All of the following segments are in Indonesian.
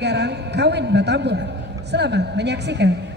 Garang Kawin Batambua. Selamat menyaksikan.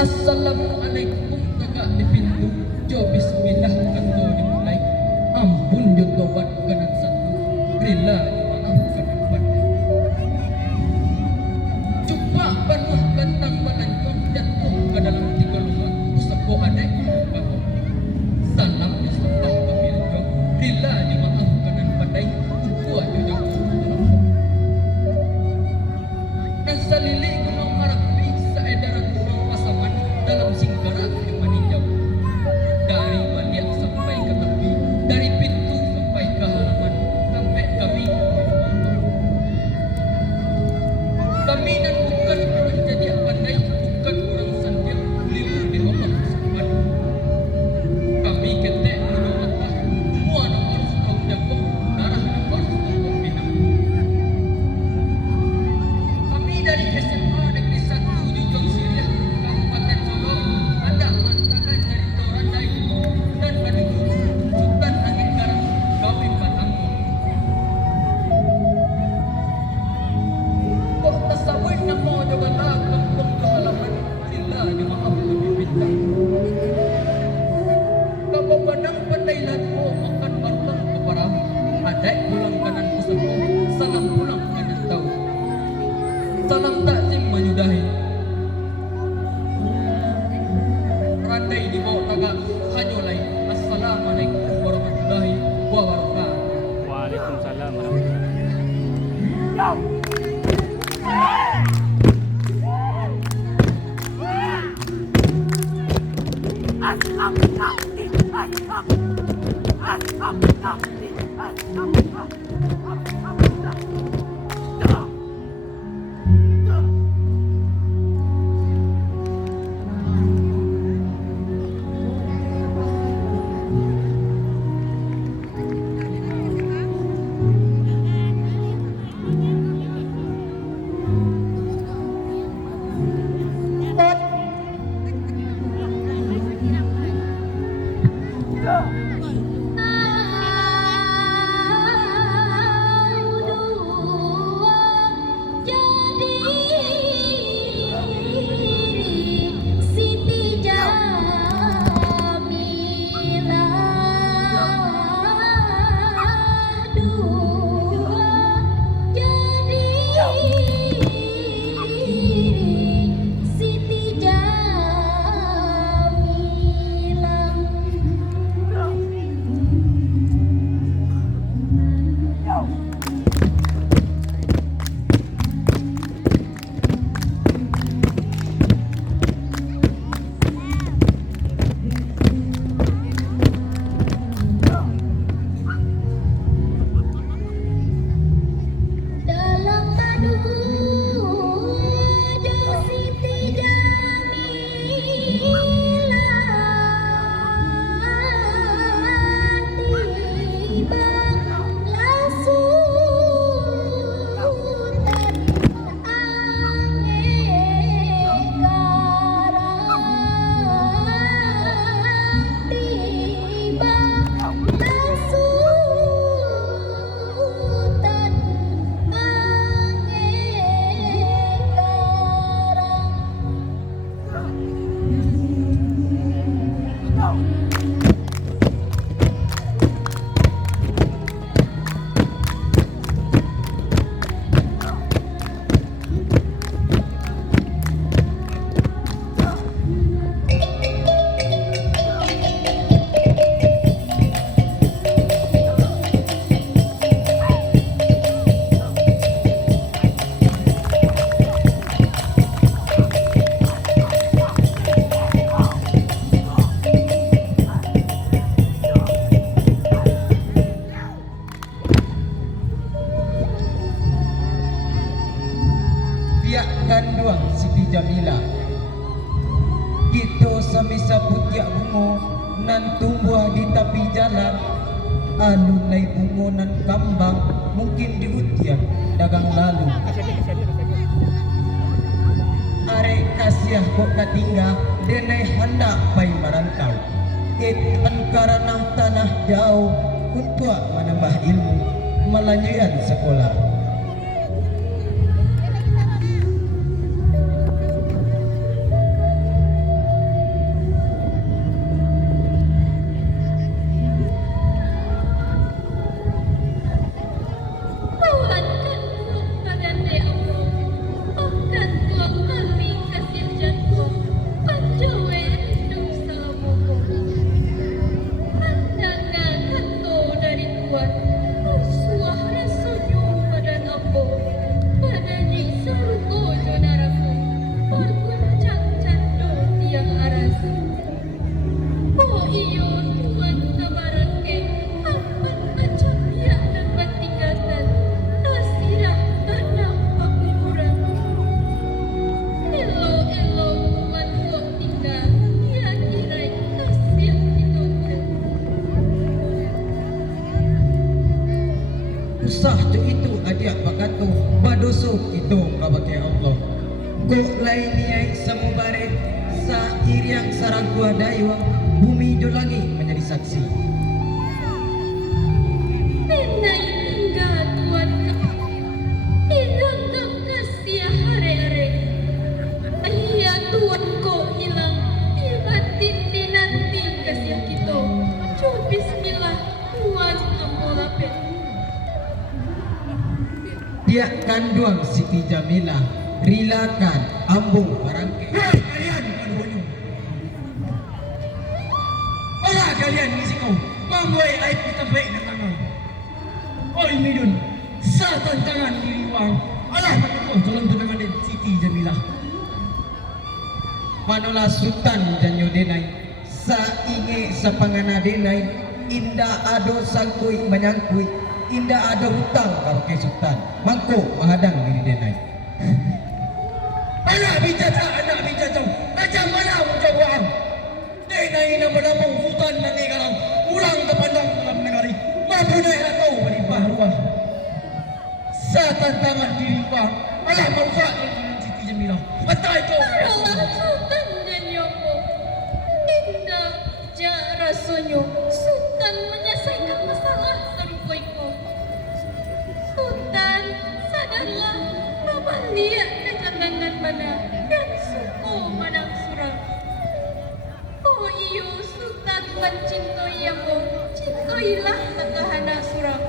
Assalamualaikum kakak di pintu jo bismillah kanto dimulai ampun jo tobat kanan satu rela dimaafkan pandai coba banuh kantang balancong jatuh ke dalam tiga lubang usako adek bahu salam disembah pemiljo rela dimaafkan pandai kuat jo jago dan salili gunung marapi saedaran gunung pasaman dalam singkarak yang meninjau dari baliak sampai ke tepi, dari pintu sampai ke halaman, sampai kami dan bukan orang jadi pandai, bukan orang sandia liu di obat sampan kami ketek gunung lepah semua nomor setau jago darah nomor setau pinang kami dari SMA Negeri 1 Jujong Siriah Kabupaten Solo ada mantangan dari Torandai dan Badung Sultan Angin Garam Gawing Batang kok tasawin na mo juga kampung ke halaman sila dimaafkan bintang kababanang pandailan mo makan barutang keparah adek pulang kanan pusatku salam pulang kanan tahu salam takzim menyudahi randai di bawah tagak hanyolai assalamualaikum warahmatullahi wabarakatuh. Waalaikumsalam warahmatullahi wabarakatuh. jalan anu nai bungonan kambang mungkin di utian dagang lalu are kasiah kok katingga denai hendak pai marantau etan karena tanah jauh untuk menambah ilmu melanjutkan sekolah. Usah tu itu adia pakato badoso itu kabake Allah. Kok lain niai samubare sa iriang sarang kuadaiwa bumi jo lagi menjadi saksi. Nenai tinggal tuan hilang kasih hari-hari. Ayah tuan kok hilang ibatin nanti kasih kita. Coba bismillah tuan amolapet. Dia kanduang Siti Jamilah rilakan ambung barangke. Hei kalian paduanyo. Ala kalian ngisi kau. Mamboy ay pitabay na tangan. Oy midun. Sa tantangan diriwang. Ala patukon tulong tunangan din Siti Jamilah. Manula Sultan janyo denai sa inge sa pangana denai inda ado sangkui menyangkui inda ada hutang kalau ke sultan mangko menghadang diri denai. Anak bincang macam mana menjawab denai na menamang hutan nanti kalau ulang ke pandang dalam negari mampu naik kau beribah luar sa tantangan diri bang alah merusak dengan Siti Jamilah betul kau Taruhlah sultan dan nyoko. Indah rasanya sultan menyelesaikan masalah sarukoiko. Sultan sadarlah Mama lihat kejangangan mana dan suku manang surang. Oh iyo sultan mencintai aku, cintailah petahana surang.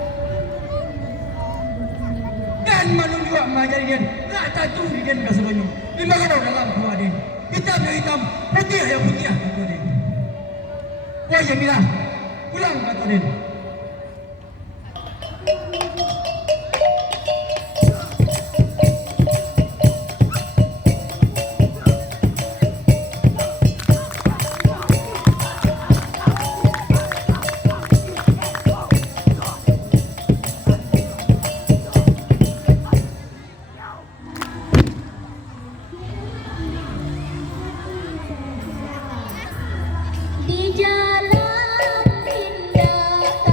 dan menunjuk mengajari dia tak tahu di dia ke sebanyak lima kali dalam kuah dia hitam yang hitam putih yang putih kata dia wah Jamilah pulang kata dia Di jalan indah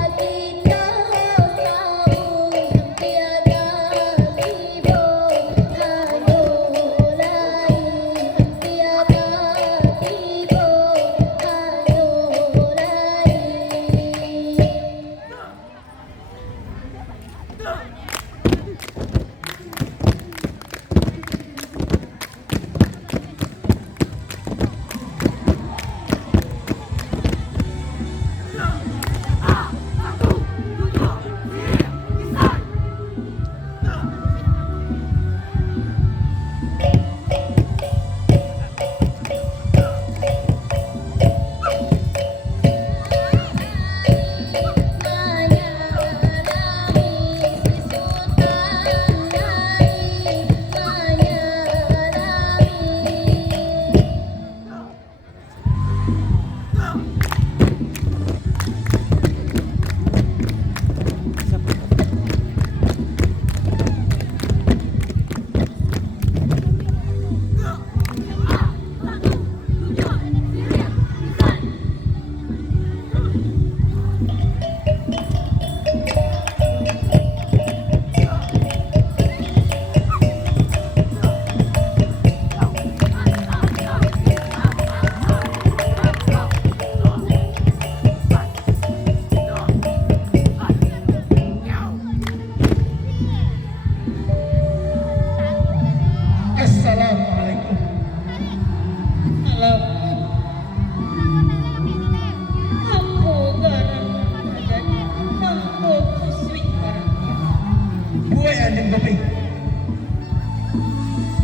Gopi.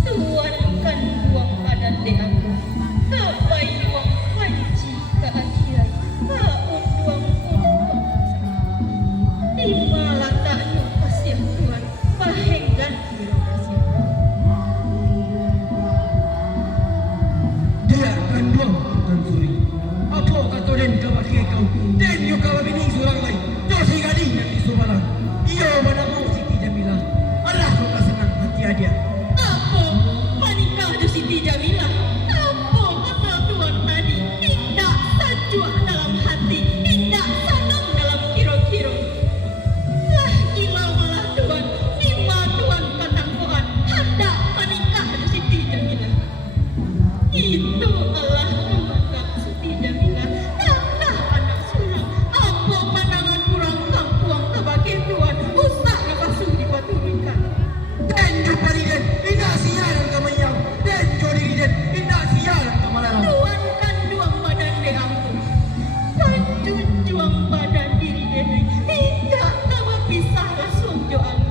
Tuan kan buang badan de aku. Kapai buang panci ke akhirat. Kaun buang pun. Di malah tak pasir Tuan. Pahenggan birokrasi. Dia akan buang Tuan Suri. Apa kata Den kau pakai kau? Den yo kau bini surang lain. Josi gading nanti subalang. Iyo mana mau Siti Jamilah. Allah kau tak senang hati adia. Apa? Menikah di Siti Jamilah? Apa kata Tuan tadi? Tidak sajwa dalam hati, tidak senang dalam kiro-kiro. Lah gila malah Tuan, lima Tuan penangguhan hendak menikah di Siti Jamilah. Itu Allah menganggap Siti Jamilah tanah anak surang. Apa pandangan kurang kampuang sebagai Tuan? Usah nafsu dipaturkan. Den jo pariden. Indah siaran kau mayau. Den jo diriden. Indah siaran kau malalang. Tuan kan duang badan de aku. Panjunjuang badan diri dewi. Tidak nama pisah langsung jo aku.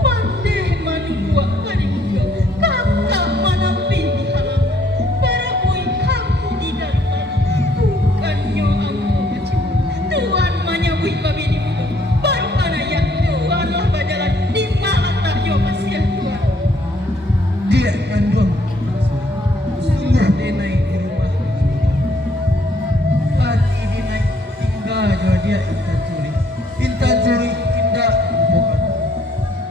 Mandeh mani buat karimjo. Kakak manampi di halaman. Barabui kamu di dalam tadi. Bukannya aku macam. Tuan menyabui babi di muka. Baru mana ya Tuan lah berjalan. Di mana tak yo masih Tuan. Dia akan buang. Sungguh dia naik di rumah. Hati dia naik tinggal jo dia Intan Suri. Intan Suri tidak bukan.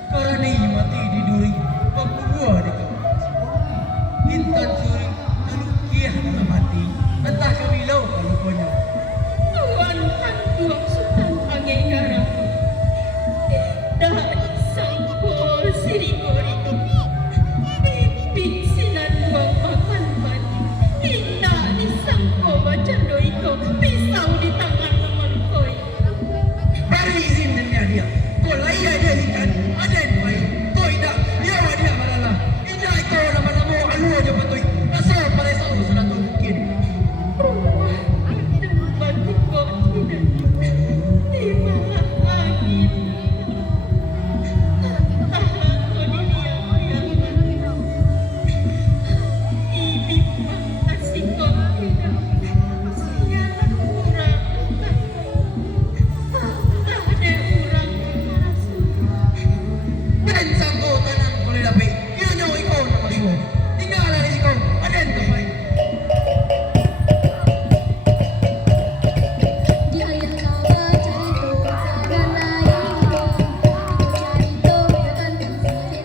Karena ini mati di duri. Aku buah di kau. Intan Suri terukir dalam hati. Entah kebilau kalau konyol. Tuan kan tuang sultan angin garam. Dah sangko sirikori. Pipik sinan tuang makan bani. Tidak disangko baca doiko. Pisau di tangan teman koi. Beri izin dengan dia. Kau layak dia ikan. Ada yang baik. Kau tidak. Nyawa dia malalah. Indah kau nama-nama alu aja patui. Asal pada selalu sudah tahu mungkin. Rumah tempat kau tidak. Di malah angin. Aku didiam-diam. Ibi kasih kau tidak. Siapa kurang. Tak ada kurang merasa. Dan sangko tanang boleh dapat. Ia nyawa ikau nama semua. Tinggallah di kau. Ada yang terbaik. Di ayah kawa cerita dan lain cerita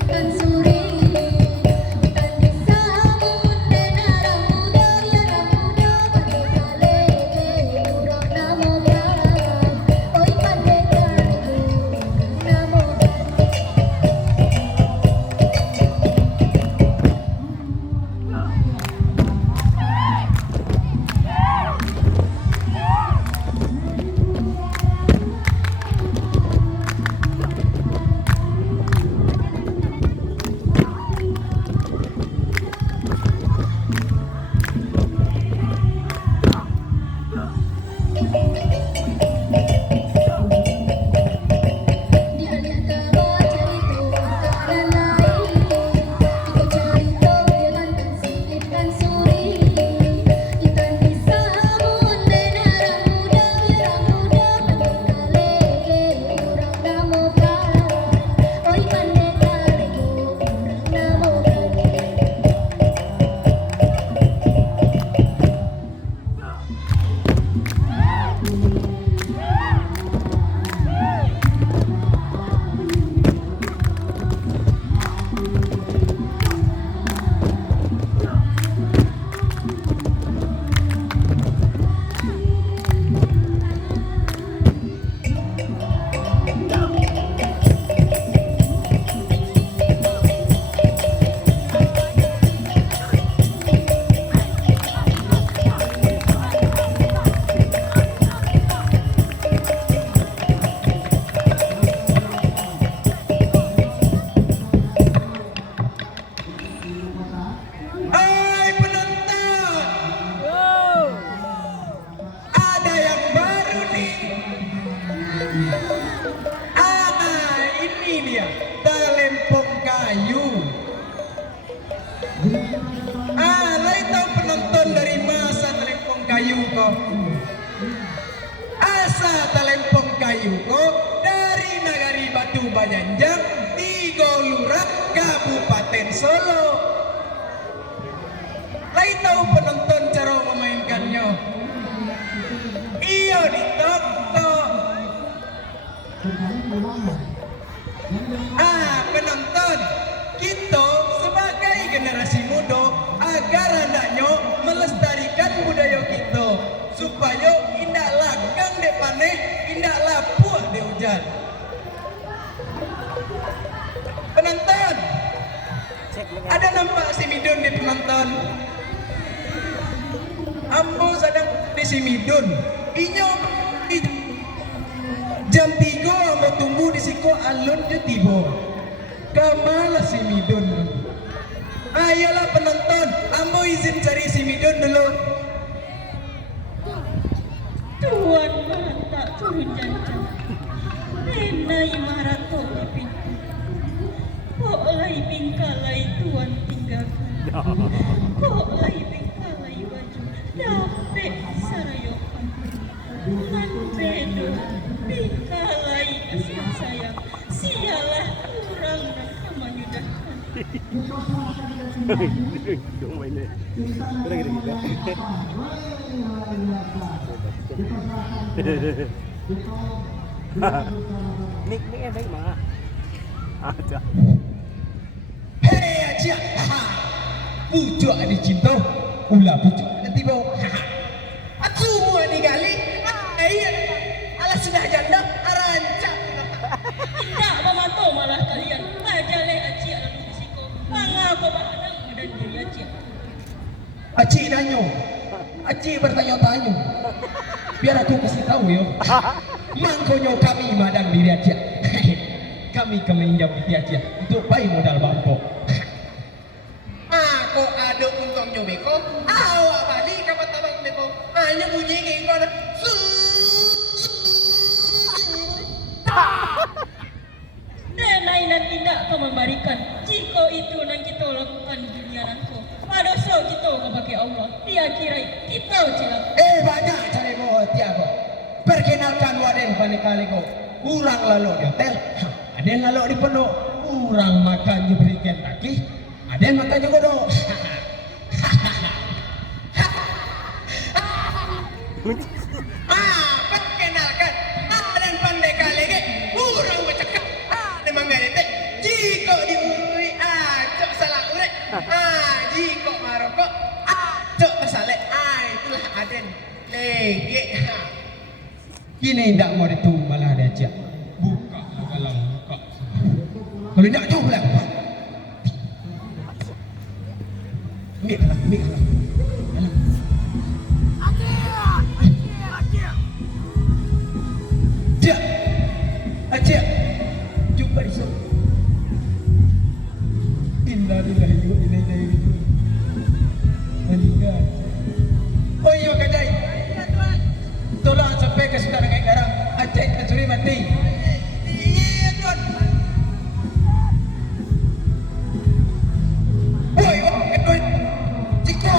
kan suri dan disambut dengan muda ya muda pandai kurang namo oi pandai namo di ayah kawa cerita dan lain ikut cerita dengan kan suri ikan disambut dengan muda ya muda pandai kurang namo oi pandai kurang namo Hai penonton. Ada yang baru nih. Ini dia. ko. Asa talempong kayu ko dari Nagari Batu Bajanjang di Golura Kabupaten Solo. Lain tahu penonton cara memainkannya. Iyo ditok-tok. Penonton, kita sebagai generasi muda agar hendaknya melestarikan budaya kita supaya indak lagang de paneh, indak lapuh de hujan. Penonton, ada nampak si Midun di penonton? Ambo sedang di si Midun. Inyo jam 3 ambo tunggu di siko alun je tiba. Kamala si Midun. Ayolah penonton, ambo izin cari si Midun dulu. Tuan mata turun janjang. Enai marato di pintu. Olai bingkalai tuan tinggalkan. Olai bingkalai baju. Dapat sarayokan. Nan bedo bingkalai kasih sayang. Sialah kurang nak menyudahkan. Dong mainnya. Kira-kira gitu. Nik baik mah. Aja. Hei aja. Pucuk ada cinta. Ulah pucuk ada tiba. Semua digali. Iya. Alah sudah janda arancak. Tidak memantau malah kalian. Majaleh aci ala lusiko. Mangapa mahadang dan diri aci. Aci nanyo. Aci bertanya-tanya. Biar aku kasih tahu yo. Mangkonyo kami madang diri aja. Kami kemenjam diri aja untuk bayi modal bangkok. Aku ada untung nyobeko. Awak balik kapan tabang beko. Hanya bunyi kayak gimana? Denai dan tidak kau memberikan. Jika itu yang kita lakukan di dunia nanti. Pada so kita kepada Allah. Dia kira kita cilak. Banyak cari bawa tiago. Perkenalkan waden panikali ko. Urang lalu di hotel. Ada yang lalu di pondok. Urang makan diberikan lagi. Ada yang makan juga dong. Perkenalkan. Dan pandai kali ke. Urang bercakap. Memang gak ada. Jika diurui. Cok salah urek. Jika marokok. Cok tersalek. Itulah Aden. Legek. Kini tidak mau itu malah ada aja. Buka lah galang. Buka. Kalau tidak jauh lah. Mik lah. Aceh. Jumpa di sana. Innalillahi wa inna ilaihi raji'un. Meninggal. Oh iya kadai. Tolong sampai ke saudara kayak garang. Aceh tercuri mati. Iya tuan. Woi, Ciko.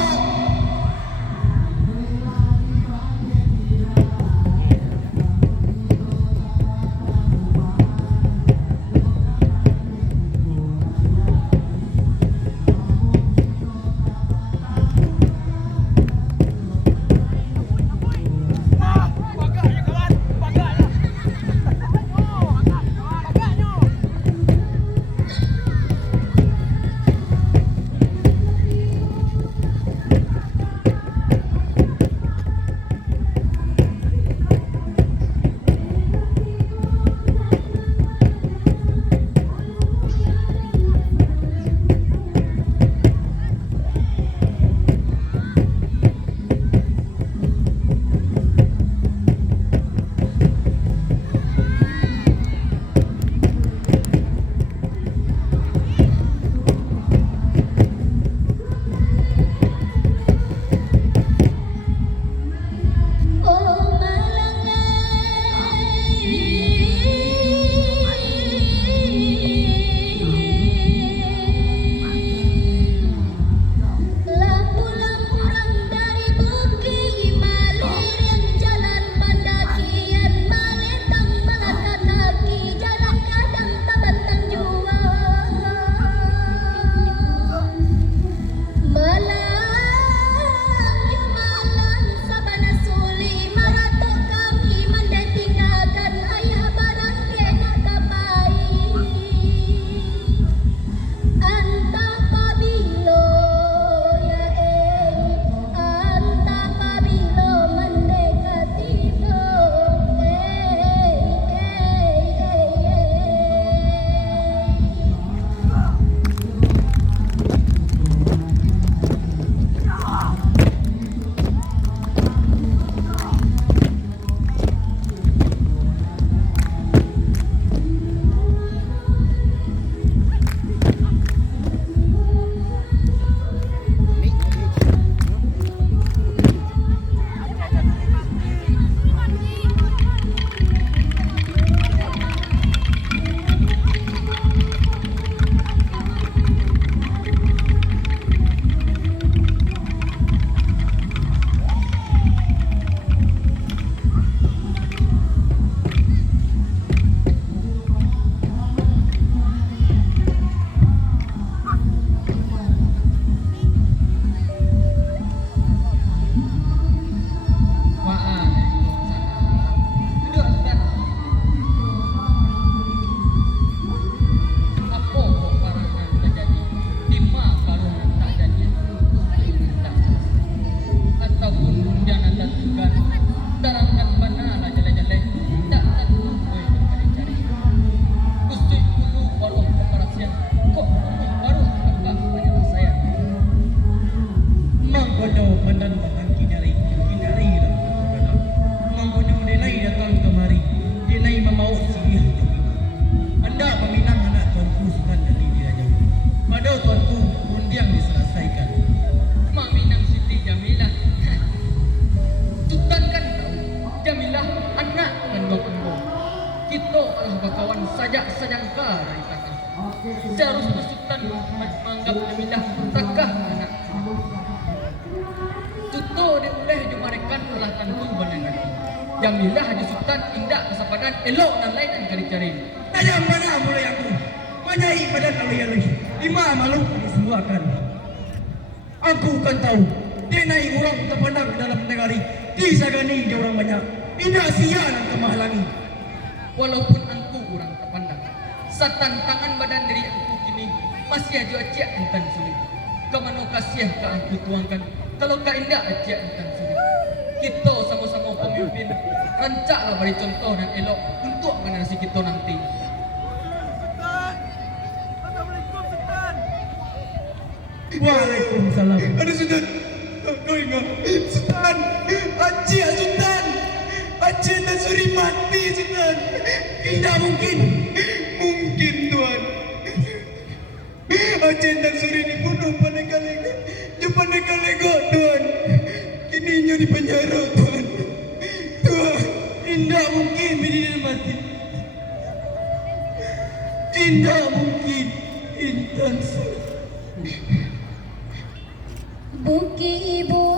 kawan sajak sajangka dari tanah. Seharusnya Sultan menganggap Jamilah takah anak. Tuto diuleh jumarekan ulah tentu menengah. Jamilah haji Sultan indak kesapadan elok dan lain dan kali cari. Tajam mana mulai aku. Manyai badan alih-alih. Lima malu disuakan. Aku kan tahu. Dia naik orang terpandang dalam negari. Di sagani dia orang banyak. Indah sia dan kemahalangi. Walaupun angku kurang terpandang, satantangan badan diri angku kini masih aja aciak entan sulit. Kemana kasih ke angku tuangkan, kalau ka indah aciak entan sulit. Kita sama-sama pemimpin, rancaklah beri contoh dan elok untuk generasi kita nanti. Waalaikumsalam. Ada Sultan. Kau ingat? Sultan. Haji Sultan. Haji Nasuri mati Sultan. Tidak mungkin. Mungkin Tuan. Haji Nasuri dibunuh pandai-kalego. Dia pandai-kalego Tuan. Kini dia di penjara Tuan. Tuan. Tidak mungkin bila mati. Tidak mungkin. Intan Bukit ibu